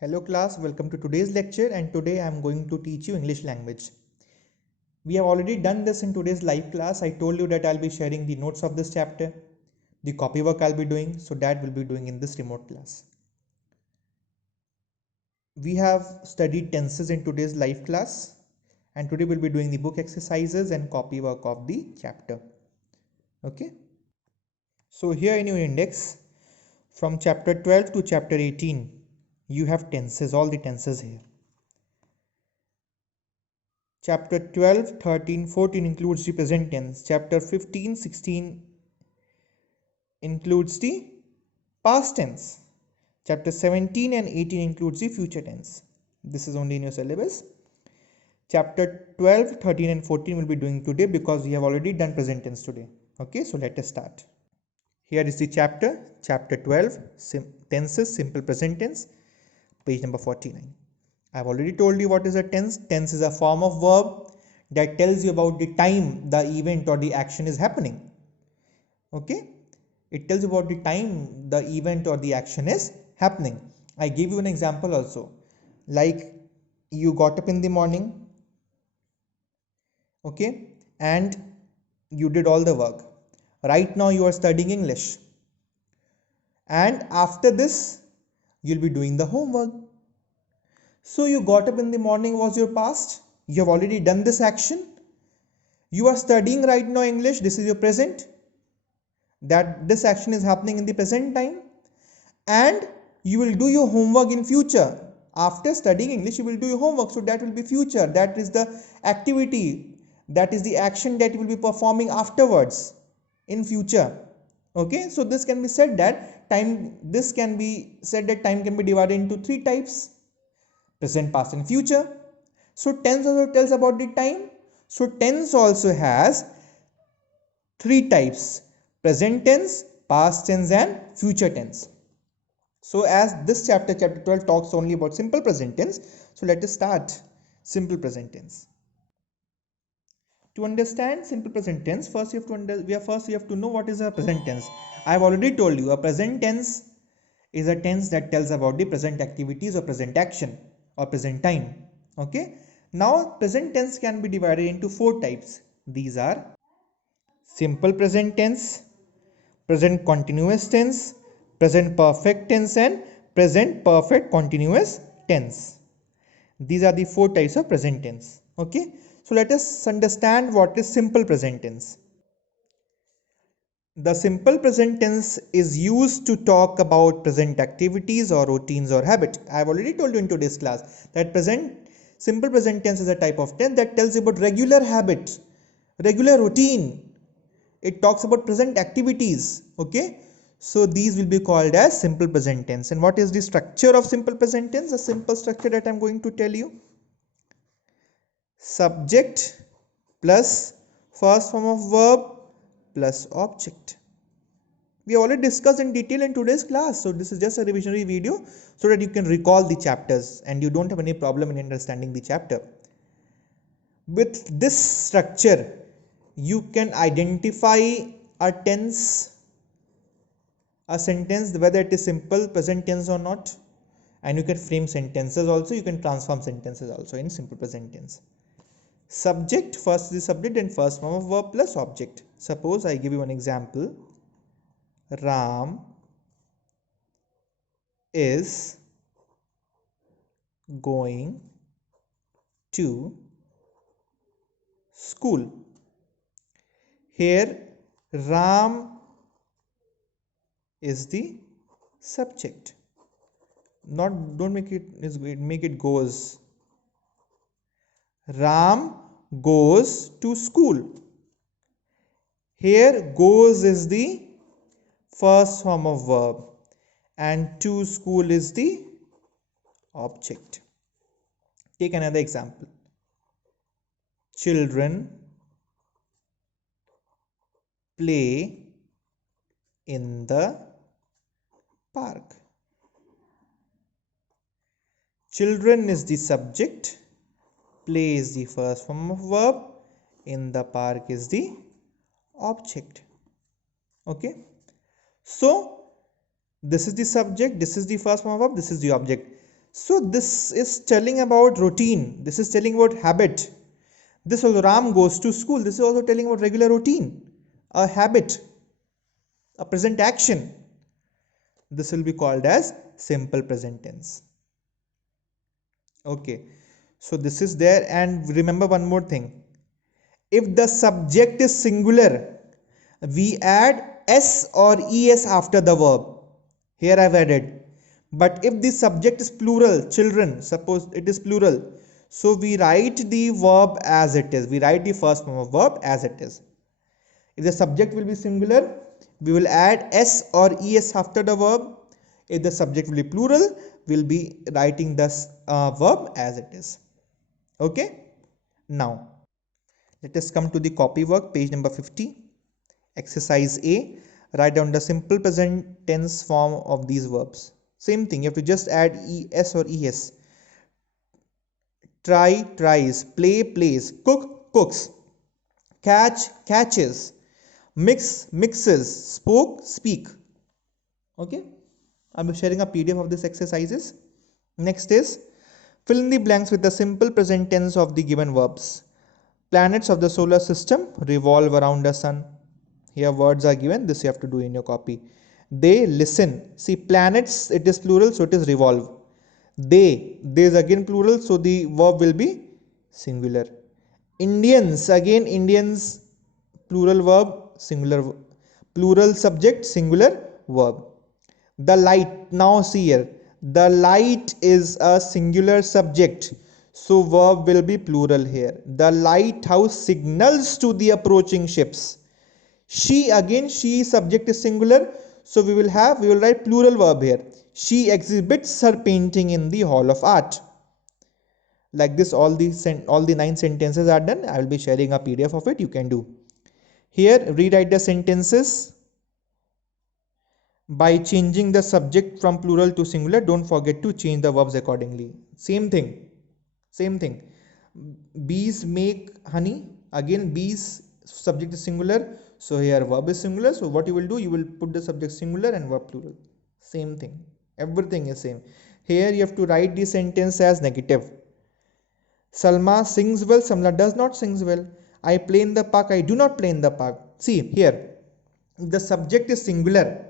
Hello class, welcome to today's lecture, and today I am going to teach you English language. We have already done this in today's live class. I told you that I'll be sharing the notes of this chapter, the copy work I'll be doing, so that we'll be doing in this remote class. We have studied tenses in today's live class, and today we'll be doing the book exercises and copy work of the chapter. Okay, so here in your index, from chapter 12 to chapter 18, you have tenses, all the tenses here. Chapter 12, 13, 14 includes the present tense. Chapter 15, 16 includes the past tense. Chapter 17 and 18 includes the future tense. This is only in your syllabus. Chapter 12, 13 and 14 will be doing today because we have already done present tense today. Okay, so let us start. Here is the chapter 12, tenses, simple present tense, page number 49. I have already told you what is a tense. Tense is a form of verb that tells you about the time the event or the action is happening. Okay, it tells you about the time the event or the action is happening. I give you an example also, like you got up in the morning, okay, and you did all the work. Right now you are studying English, and after this you'll be doing the homework. So you got up in the morning was your past. You have already done this action. You are studying right now English. This is your present. That this action is happening in the present time. And you will do your homework in future. After studying English, you will do your homework. So that will be future. That is the activity. That is the action that you will be performing afterwards in future. Okay. So this can be said that time can be divided into three types: present, past and future. So tense also tells about the time. So tense also has three types: present tense, past tense and future tense. So as this chapter 12 talks only about simple present tense, so let us start simple present tense. To understand simple present tense, first you have to know what is a present tense. I have already told you a present tense is a tense that tells about the present activities or present action or present time. Okay. Now present tense can be divided into four types. These are simple present tense, present continuous tense, present perfect tense and present perfect continuous tense. These are the four types of present tense. Okay. So let us understand what is simple present tense. The simple present tense is used to talk about present activities or routines or habit. I have already told you in today's class that simple present tense is a type of tense that tells you about regular habit, regular routine. It talks about present activities. Okay. So these will be called as simple present tense. And what is the structure of simple present tense? A simple structure that I am going to tell you. Subject plus first form of verb plus object. We already discussed in detail in today's class, so this is just a revisionary video so that you can recall the chapters and you don't have any problem in understanding the chapter. With this structure, you can identify a tense, a sentence, whether it is simple present tense or not, and you can frame sentences also. You can transform sentences also in simple present tense. Subject, first is subject and first form of verb plus object. Suppose I give you an example. Ram is going to school. Here Ram is the subject. Don't make it goes. Ram goes to school. Here goes is the first form of verb and to school is the object. Take another example. Children play in the park. Children is the subject, play is the first form of verb, in the park is the object. Okay. So this is the subject, this is the first form of verb, this is the object. So this is telling about routine, this is telling about habit. This also, Ram goes to school, this is also telling about regular routine, a habit, a present action. This will be called as simple present tense. Okay, so this is there. And remember one more thing, if the subject is singular, we add s or es after the verb. Here I've added. But if the subject is plural, children, suppose it is plural, so we write the verb as it is, we write the first form of verb as it is. If the subject will be singular, we will add s or es after the verb. If the subject will be plural, we'll be writing the verb as it is. Okay, now let us come to the copy work, page number 50. Exercise A, write down the simple present tense form of these verbs. Same thing, you have to just add es or es. Try, tries, play, plays, cook, cooks, catch, catches, mix, mixes, spoke, speak. Okay, I'm sharing a PDF of these exercises. Next is fill in the blanks with the simple present tense of the given verbs. Planets of the solar system revolve around the sun. Here words are given, this you have to do in your copy. They listen. See, planets, it is plural, so it is revolve. They is again plural, so the verb will be singular. Indians, again Indians, plural verb, singular, plural subject, singular verb. The light, now see here, the light is a singular subject, so verb will be plural here. The lighthouse signals to the approaching ships. She, again she subject is singular, so we will write plural verb here. She exhibits her painting in the hall of art. Like this, all the 9 sentences are done. I will be sharing a PDF of it, you can do. Here rewrite the sentences by changing the subject from plural to singular. Don't forget to change the verbs accordingly. Same thing. Bees make honey. Again bees, subject is singular, so here verb is singular. So what you will do, you will put the subject singular and verb plural. Same thing, everything is same. Here you have to write the sentence as negative. Salma sings well, Salma does not sing well. I play in the park, I do not play in the park. See here, if the subject is singular,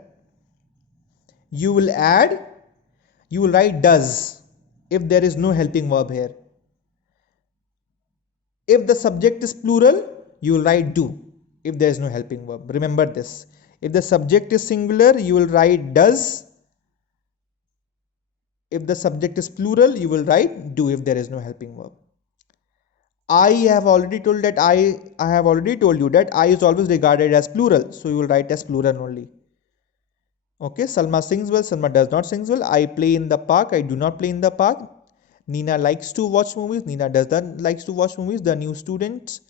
you will write does if there is no helping verb here. If the subject is plural, you will write do if there is no helping verb. Remember this. If the subject is singular, you will write does. If the subject is plural, you will write do if there is no helping verb. I have already told you that I is always regarded as plural, so you will write as plural only. Okay, Salma sings well, Salma does not sing well. I play in the park, I do not play in the park. Nina likes to watch movies, Nina does not likes to watch movies. The new students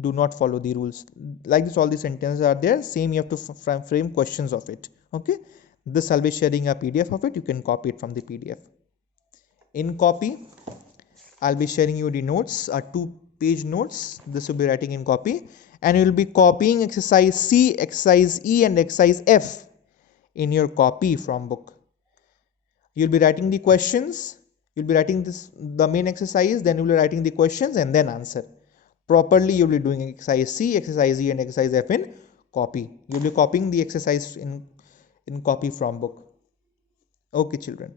do not follow the rules. Like this, all the sentences are there. Same, you have to frame questions of it. Okay, this I'll be sharing a PDF of it. You can copy it from the PDF. In copy, I'll be sharing you the notes, 2-page notes. This will be writing in copy, and you will be copying exercise C, exercise E, and exercise F in your copy from book. You'll be writing the questions, you'll be writing the main exercise, then you'll be writing the questions and then answer. Properly you'll be doing exercise C, exercise E, and exercise F in copy. You'll be copying the exercise in copy from book. Okay children.